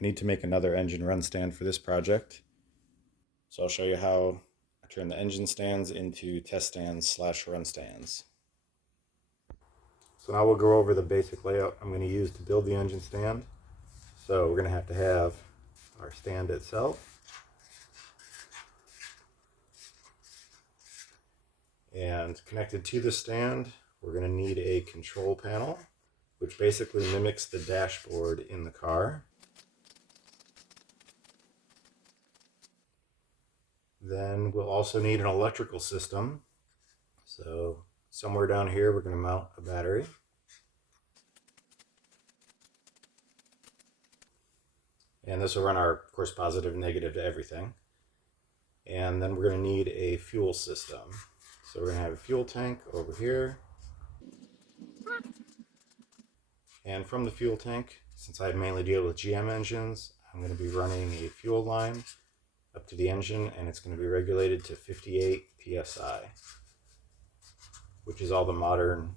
I need to make another engine run stand for this project. So I'll show you how I turn the engine stands into test stands slash run stands. So now we'll go over the basic layout I'm going to use to build the engine stand. So we're going to have our stand itself. And connected to the stand, we're going to need a control panel, which basically mimics the dashboard in the car. Then we'll also need an electrical system. So somewhere down here, we're going to mount a battery. And this will run our course positive and negative to everything. And then we're going to need a fuel system. So we're going to have a fuel tank over here. And from the fuel tank, since I mainly deal with GM engines, I'm going to be running a fuel line up to the engine, and it's going to be regulated to 58 psi, which is all the modern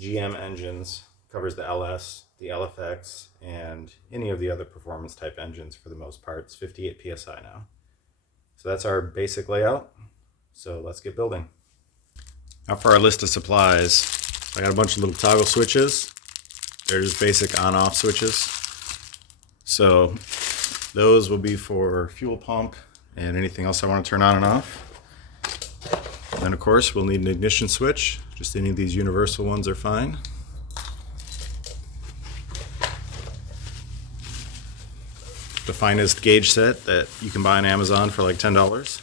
GM engines. Covers the LS, the LFX, and any of the other performance type engines for the most part. It's 58 psi now. So that's our basic layout. So let's get building. Now for our list of supplies, I got a bunch of little toggle switches. They're just basic on-off switches. So those will be for fuel pump and anything else I want to turn on and off. And then of course we'll need an ignition switch. Just any of these universal ones are fine. The finest gauge set that you can buy on Amazon for like $10.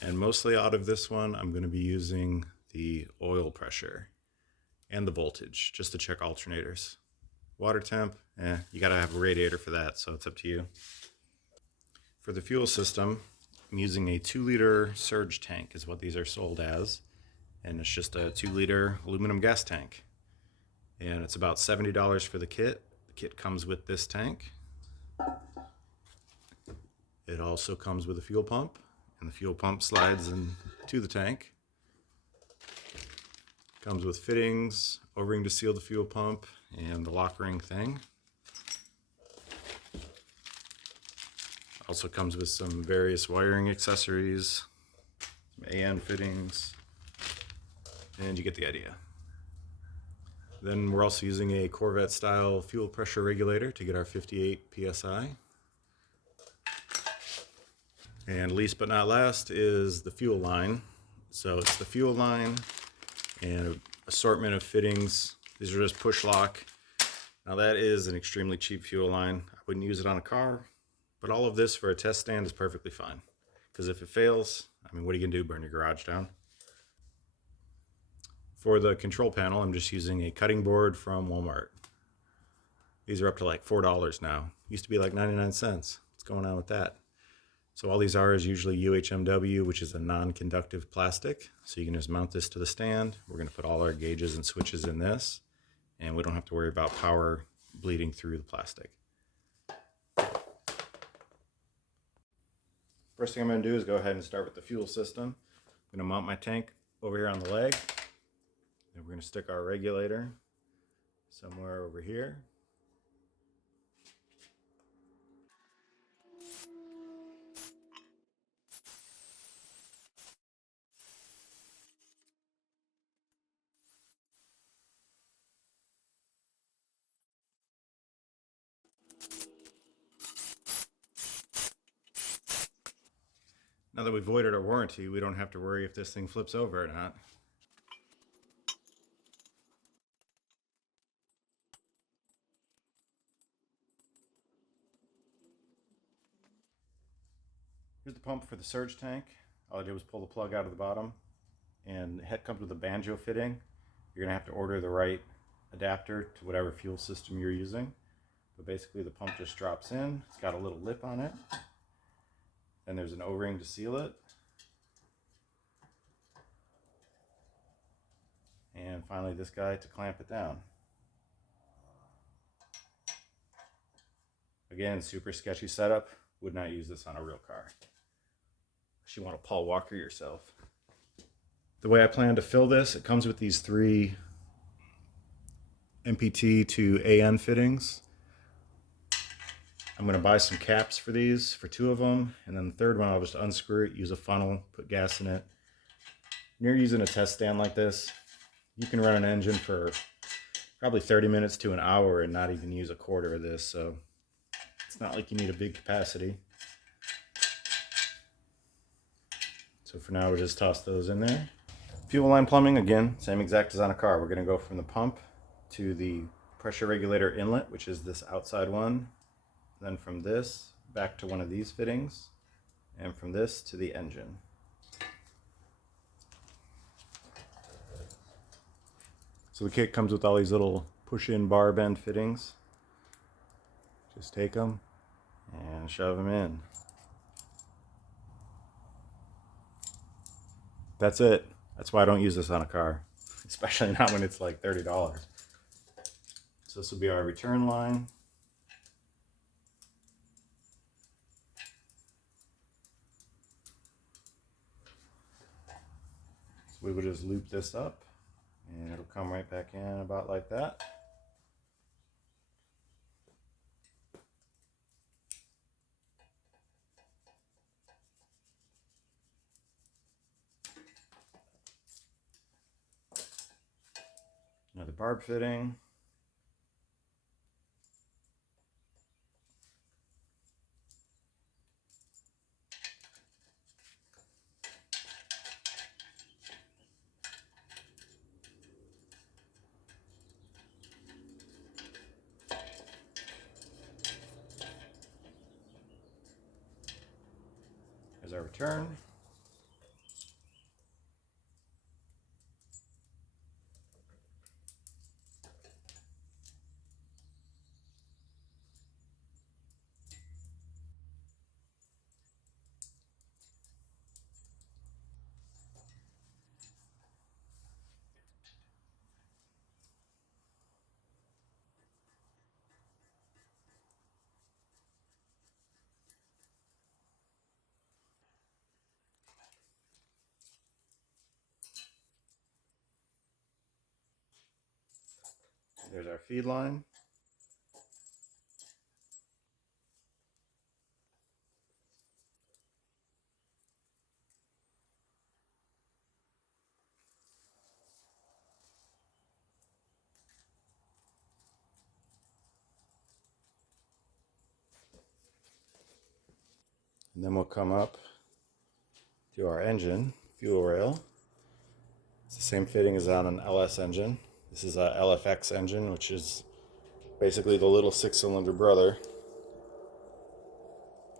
And mostly out of this one, I'm going to be using the oil pressure and the voltage just to check alternators. Water temp, you got to have a radiator for that, so it's up to you. For the fuel system, I'm using a 2-liter surge tank is what these are sold as. And it's just a 2-liter aluminum gas tank. And it's about $70 for the kit. The kit comes with this tank. It also comes with a fuel pump, and the fuel pump slides into the tank. Comes with fittings, O-ring to seal the fuel pump, and the lock ring thing. Also comes with some various wiring accessories, some AN fittings, and you get the idea. Then we're also using a Corvette style fuel pressure regulator to get our 58 psi. And least but not last is the fuel line. So it's the fuel line and an assortment of fittings. These are just push lock. Now that is an extremely cheap fuel line. I wouldn't use it on a car, but all of this for a test stand is perfectly fine. Because if it fails, I mean, what are you gonna do, burn your garage down? For the control panel, I'm just using a cutting board from Walmart. These are up to like $4 now. Used to be like 99 cents. What's going on with that? So all these are is usually UHMW, which is a non-conductive plastic. So you can just mount this to the stand. We're going to put all our gauges and switches in this, and we don't have to worry about power bleeding through the plastic. First thing I'm going to do is go ahead and start with the fuel system. I'm going to mount my tank over here on the leg. Then we're going to stick our regulator somewhere over here. Now that we've voided our warranty, we don't have to worry if this thing flips over or not. Here's the pump for the surge tank. All I did was pull the plug out of the bottom, and the head comes with a banjo fitting. You're gonna have to order the right adapter to whatever fuel system you're using. But basically the pump just drops in. It's got a little lip on it. Then there's an O-ring to seal it. And finally this guy to clamp it down. Again, super sketchy setup. Would not use this on a real car. Unless you want to Paul Walker yourself. The way I plan to fill this, it comes with these 3 MPT to AN fittings. I'm going to buy some caps for these, for 2 of them, and then the third one I'll just unscrew it, use a funnel, put gas in it. When you're using a test stand like this, you can run an engine for probably 30 minutes to an hour and not even use a quarter of this, so it's not like you need a big capacity. So for now, we'll just toss those in there. Fuel line plumbing, again, same exact as on a car. We're going to go from the pump to the pressure regulator inlet, which is this outside one. Then from this back to one of these fittings, and from this to the engine. So the kit comes with all these little push-in bar bend fittings. Just take them and shove them in. That's it. That's why I don't use this on a car, especially not when it's like $30. So this will be our return line. So we would just loop this up and it'll come right back in about like that. Another barb fitting. There's our return. There's our feed line. And then we'll come up to our engine fuel rail. It's the same fitting as on an LS engine. This is a LFX engine, which is basically the little 6-cylinder brother.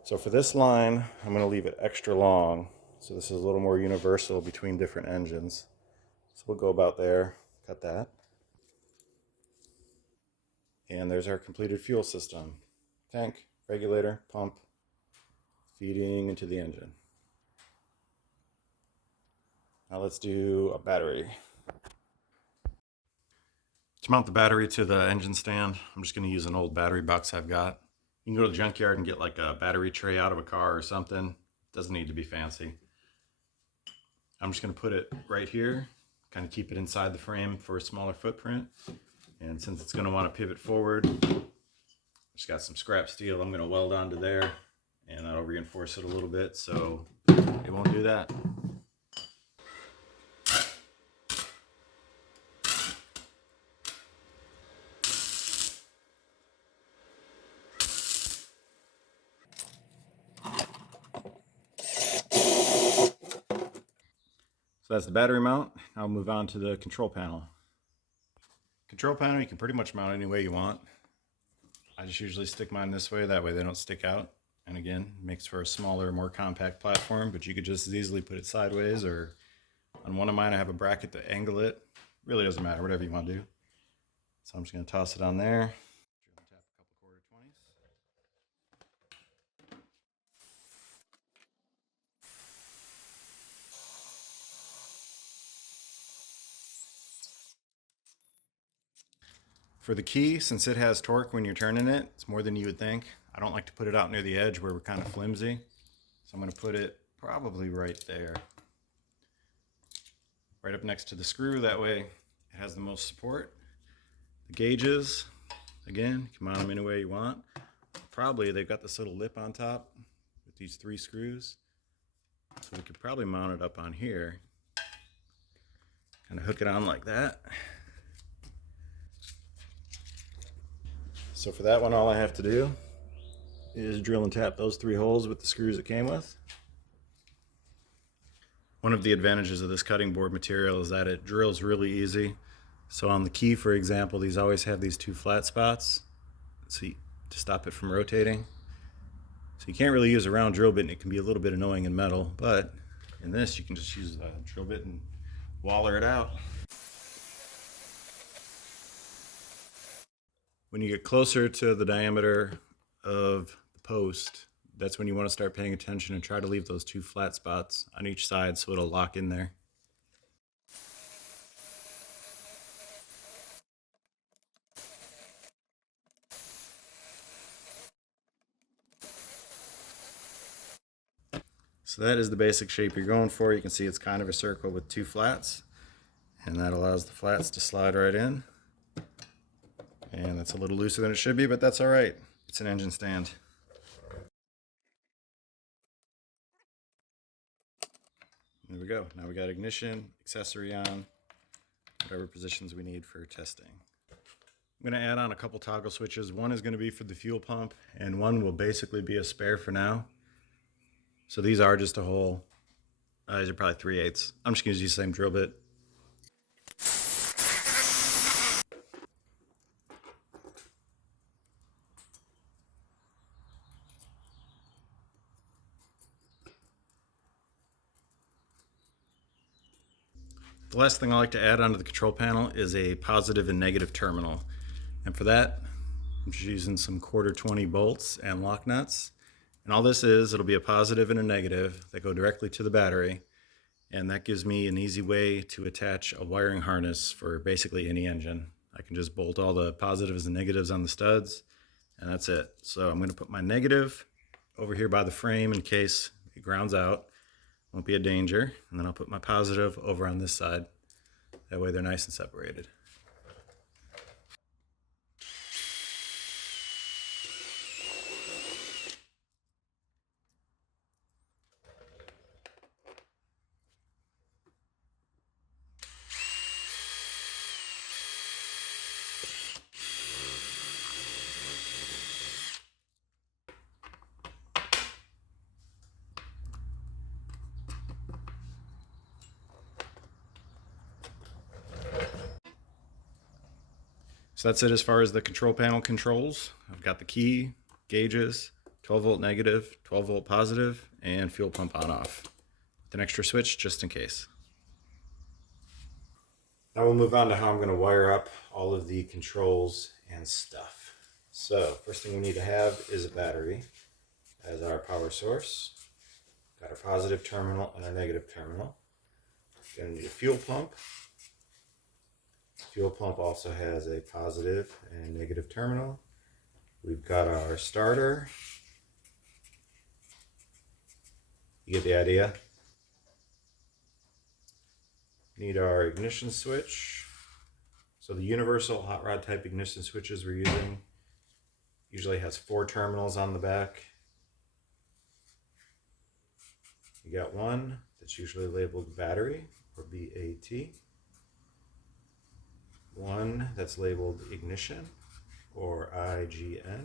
So for this line, I'm going to leave it extra long. So this is a little more universal between different engines. So we'll go about there, cut that. And there's our completed fuel system. Tank, regulator, pump, feeding into the engine. Now let's do a battery. To mount the battery to the engine stand, I'm just going to use an old battery box I've got. You can go to the junkyard and get like a battery tray out of a car or something. Doesn't need to be fancy. I'm just going to put it right here, kind of keep it inside the frame for a smaller footprint. And since it's going to want to pivot forward, just got some scrap steel I'm going to weld onto there, and that'll reinforce it a little bit so it won't do that. So that's the battery mount. I'll move on to the control panel. Control panel, you can pretty much mount any way you want. I just usually stick mine this way, that way they don't stick out. And again, makes for a smaller, more compact platform, but you could just as easily put it sideways, or on one of mine I have a bracket to angle it. Really doesn't matter, whatever you want to do. So I'm just going to toss it on there. Tap a couple quarter 20s. For the key, since it has torque when you're turning it, it's more than you would think. I don't like to put it out near the edge where we're kind of flimsy. So I'm going to put it probably right there. Right up next to the screw, that way it has the most support. The gauges, again, you can mount them any way you want. probably, they've got this little lip on top with these 3 screws. So we could probably mount it up on here. Kind of hook it on like that. So for that one, all I have to do is drill and tap those 3 holes with the screws it came with. One of the advantages of this cutting board material is that it drills really easy. So on the key, for example, these always have these 2 flat spots to stop it from rotating. So you can't really use a round drill bit, and it can be a little bit annoying in metal, but in this you can just use a drill bit and waller it out. When you get closer to the diameter of the post, that's when you want to start paying attention and try to leave those 2 flat spots on each side so it'll lock in there. So that is the basic shape you're going for. You can see it's kind of a circle with 2 flats, and that allows the flats to slide right in. And that's a little looser than it should be, but that's all right. It's an engine stand. There we go. Now we got ignition, accessory on, whatever positions we need for testing. I'm going to add on a couple toggle switches. One is going to be for the fuel pump, and one will basically be a spare for now. So these are just a hole. These are probably 3/8. I'm just going to use the same drill bit. The last thing I like to add onto the control panel is a positive and negative terminal. And for that, I'm just using some 1/4-20 bolts and lock nuts. And all this is, it'll be a positive and a negative that go directly to the battery. And that gives me an easy way to attach a wiring harness for basically any engine. I can just bolt all the positives and negatives on the studs, and that's it. So I'm going to put my negative over here by the frame in case it grounds out. Won't be a danger. And then I'll put my positive over on this side. That way they're nice and separated. So that's it as far as the control panel controls. I've got the key, gauges, 12-volt negative, 12-volt positive, and fuel pump on off. With an extra switch just in case. Now we'll move on to how I'm going to wire up all of the controls and stuff. So first thing we need to have is a battery as our power source. Got our positive terminal and our negative terminal. Going to need a fuel pump. Fuel pump also has a positive and negative terminal. We've got our starter. You get the idea. Need our ignition switch. So the universal hot rod type ignition switches we're using usually has 4 terminals on the back. You got one that's usually labeled battery or BAT. One that's labeled ignition or IGN.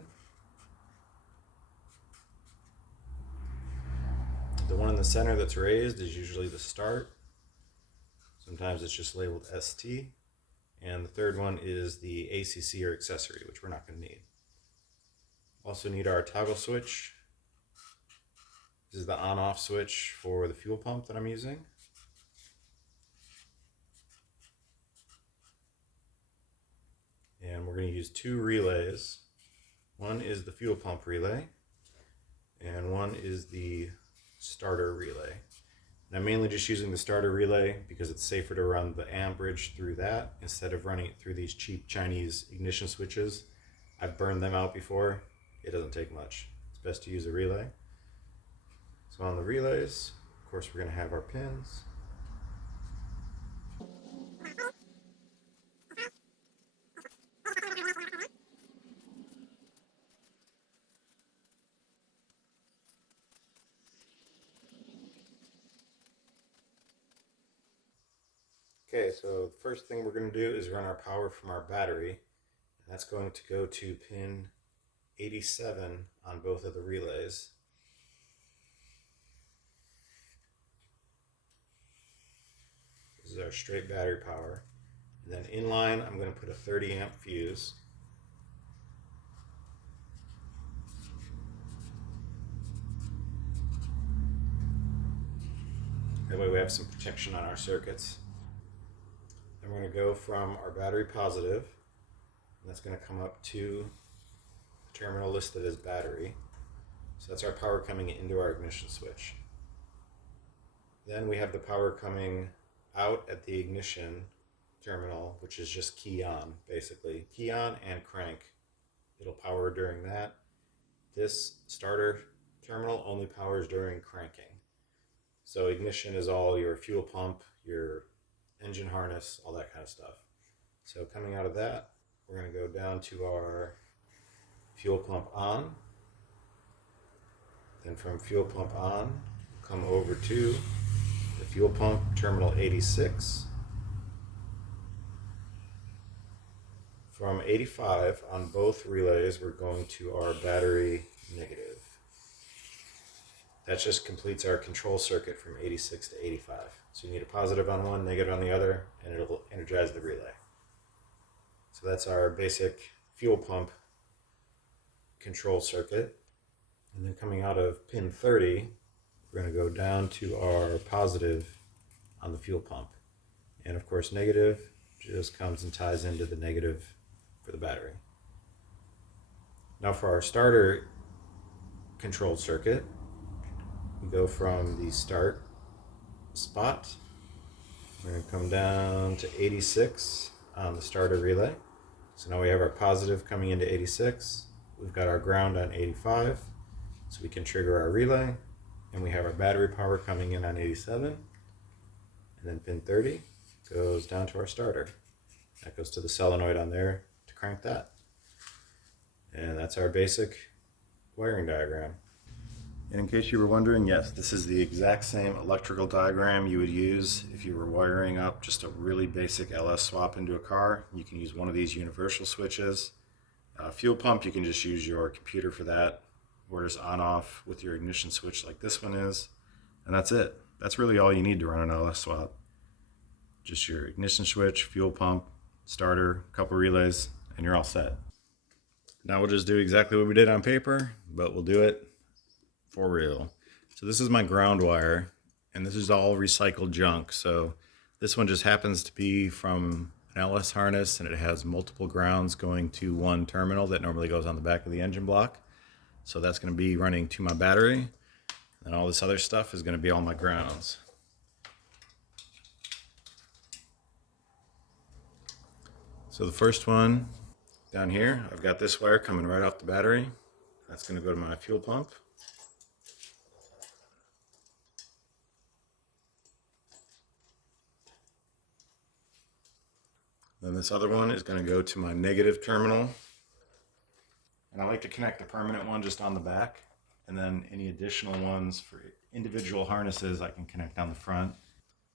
The one in the center that's raised is usually the start. Sometimes it's just labeled ST. And the third one is the ACC or accessory, which we're not going to need. Also need our toggle switch. This is the on-off switch for the fuel pump that I'm using. And we're going to use 2 relays. One is the fuel pump relay, and one is the starter relay. And I'm mainly just using the starter relay because it's safer to run the amperage through that instead of running it through these cheap Chinese ignition switches. I've burned them out before. It doesn't take much. It's best to use a relay. So on the relays, of course, we're going to have our pins. Okay, so the first thing we're going to do is run our power from our battery. And that's going to go to pin 87 on both of the relays. This is our straight battery power. And then in line, I'm going to put a 30 amp fuse. That way we have some protection on our circuits. Then we're going to go from our battery positive, and that's going to come up to the terminal listed as battery. So that's our power coming into our ignition switch. Then we have the power coming out at the ignition terminal, which is just key on, basically. Key on and crank. It'll power during that. This starter terminal only powers during cranking. So ignition is all your fuel pump, your engine harness, all that kind of stuff. So coming out of that, we're going to go down to our fuel pump on. Then from fuel pump on, come over to the fuel pump terminal 86. From 85 on both relays, we're going to our battery negative. That just completes our control circuit from 86 to 85. So you need a positive on one, negative on the other, and it'll energize the relay. So that's our basic fuel pump control circuit. And then coming out of pin 30, we're going to go down to our positive on the fuel pump. And of course, negative just comes and ties into the negative for the battery. Now for our starter control circuit, we go from the start spot. We're going to come down to 86 on the starter relay. So now we have our positive coming into 86. We've got our ground on 85. So we can trigger our relay. And we have our battery power coming in on 87. And then pin 30 goes down to our starter. That goes to the solenoid on there to crank that. And that's our basic wiring diagram. And in case you were wondering, yes, this is the exact same electrical diagram you would use if you were wiring up just a really basic LS swap into a car. You can use one of these universal switches. Fuel pump, you can just use your computer for that, or just on off with your ignition switch like this one is. And that's it. That's really all you need to run an LS swap. Just your ignition switch, fuel pump, starter, a couple relays, and you're all set. Now we'll just do exactly what we did on paper, but we'll do it for real. So this is my ground wire, and this is all recycled junk. So this one just happens to be from an LS harness, and it has multiple grounds going to one terminal that normally goes on the back of the engine block. So that's going to be running to my battery, and all this other stuff is going to be all my grounds. So the first one down here, I've got this wire coming right off the battery. That's going to go to my fuel pump. Then this other one is going to go to my negative terminal. And I like to connect the permanent one just on the back. And then any additional ones for individual harnesses I can connect on the front.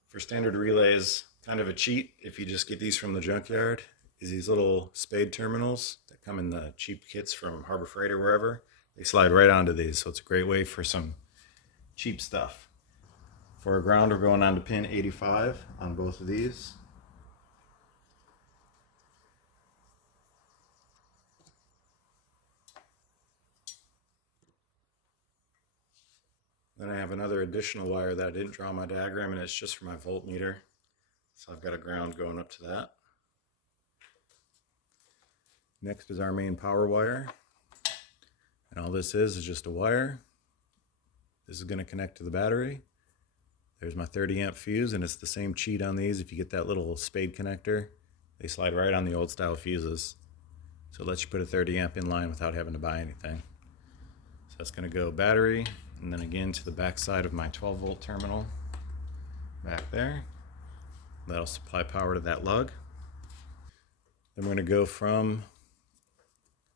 For standard relays, kind of a cheat if you just get these from the junkyard, is these little spade terminals that come in the cheap kits from Harbor Freight or wherever. They slide right onto these, so it's a great way for some cheap stuff. For a ground, we're going on to pin 85 on both of these. Then I have another additional wire that I didn't draw on my diagram, and it's just for my voltmeter. So I've got a ground going up to that. Next is our main power wire. And all this is just a wire. This is going to connect to the battery. There's my 30 amp fuse, and it's the same cheat on these. If you get that little spade connector, they slide right on the old style fuses. So it lets you put a 30 amp in line without having to buy anything. So that's going to go battery, and then again to the back side of my 12 volt terminal back there. That'll supply power to that lug. Then we're going to go from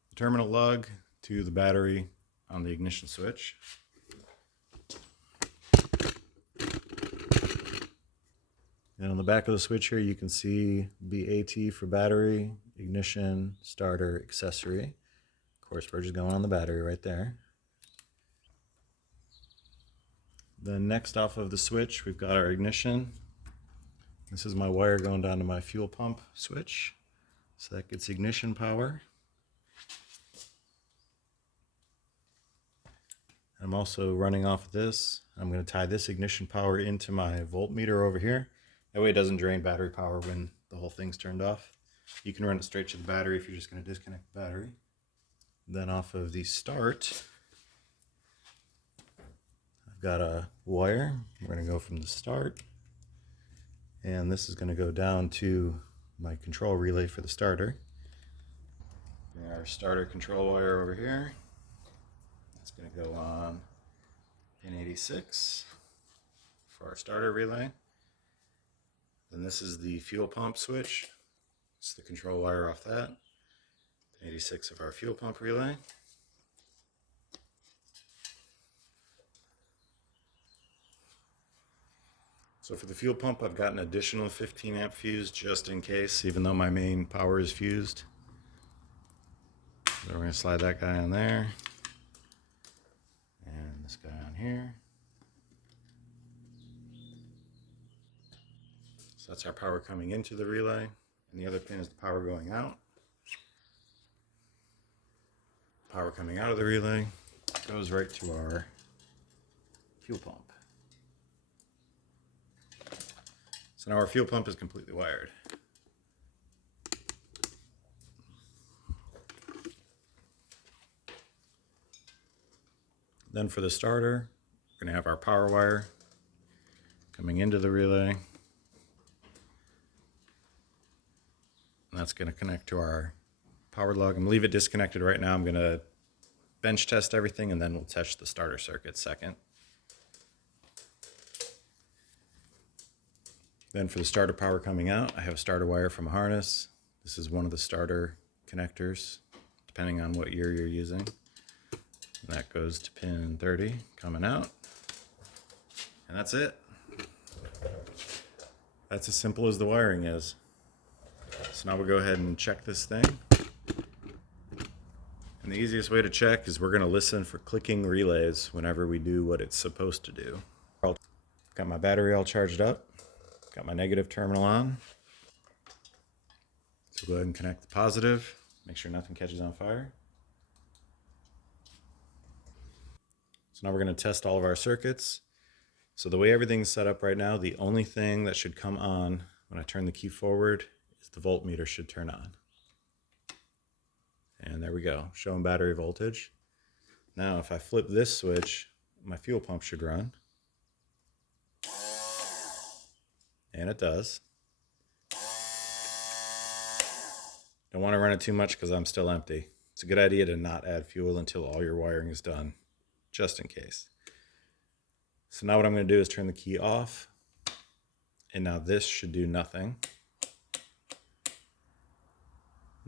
the terminal lug to the battery on the ignition switch. And on the back of the switch here, you can see BAT for battery, ignition, starter, accessory. Of course, we're just going on the battery right there. Then next off of the switch, we've got our ignition. This is my wire going down to my fuel pump switch. So that gets ignition power. I'm also running off of this. I'm going to tie this ignition power into my voltmeter over here. That way it doesn't drain battery power when the whole thing's turned off. You can run it straight to the battery if you're just going to disconnect the battery. Then off of the start, I've got a wire. We're going to go from the start. And this is going to go down to my control relay for the starter. Bring our starter control wire over here. It's going to go on pin 86 for our starter relay. Then this is the fuel pump switch. It's the control wire off that. Pin 86 of our fuel pump relay. So for the fuel pump, I've got an additional 15 amp fuse just in case, even though my main power is fused. So we're going to slide that guy on there. And this guy on here. So that's our power coming into the relay. And the other pin is the power going out. Power coming out of the relay goes right to our fuel pump. So now our fuel pump is completely wired. Then for the starter, we're going to have our power wire coming into the relay. And that's going to connect to our power lug. I'm going to leave it disconnected right now. I'm going to bench test everything and then we'll test the starter circuit second. Then for the starter power coming out, I have a starter wire from a harness. This is one of the starter connectors, depending on what year you're using. And that goes to pin 30 coming out. And that's it. That's as simple as the wiring is. So now we'll go ahead and check this thing. And the easiest way to check is we're going to listen for clicking relays whenever we do what it's supposed to do. Got my battery all charged up. Got my negative terminal on. So go ahead and connect the positive. Make sure nothing catches on fire. So now we're going to test all of our circuits. So the way everything's set up right now, the only thing that should come on when I turn the key forward is the voltmeter should turn on. And there we go, showing battery voltage. Now if I flip this switch, my fuel pump should run. And it does. Don't want to run it too much because I'm still empty. It's a good idea to not add fuel until all your wiring is done, just in case. So now what I'm going to do is turn the key off. And now this should do nothing.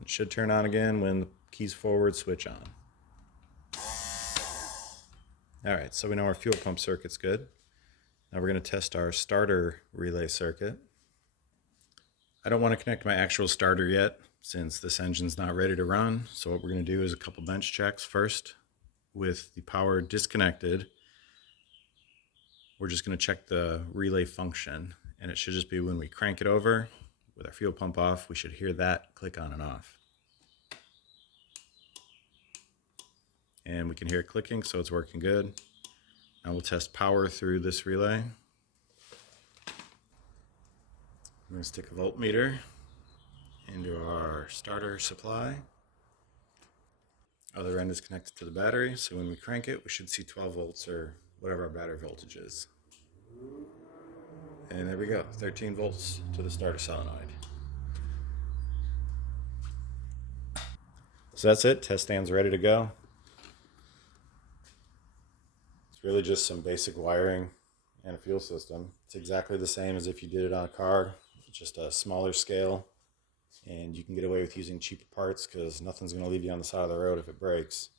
It should turn on again when the keys forward switch on. All right, so we know our fuel pump circuit's good. Now we're going to test our starter relay circuit. I don't want to connect my actual starter yet since this engine's not ready to run. So what we're going to do is a couple bench checks first with the power disconnected. We're just going to check the relay function, and it should just be when we crank it over with our fuel pump off, we should hear that click on and off. And we can hear it clicking, so it's working good. Now we'll test power through this relay. I'm going to stick a voltmeter into our starter supply. Other end is connected to the battery, so when we crank it, we should see 12 volts or whatever our battery voltage is. And there we go, 13 volts to the starter solenoid. So that's it, test stand's ready to go. It's really just some basic wiring and a fuel system. It's exactly the same as if you did it on a car, just a smaller scale. And you can get away with using cheaper parts because nothing's going to leave you on the side of the road if it breaks.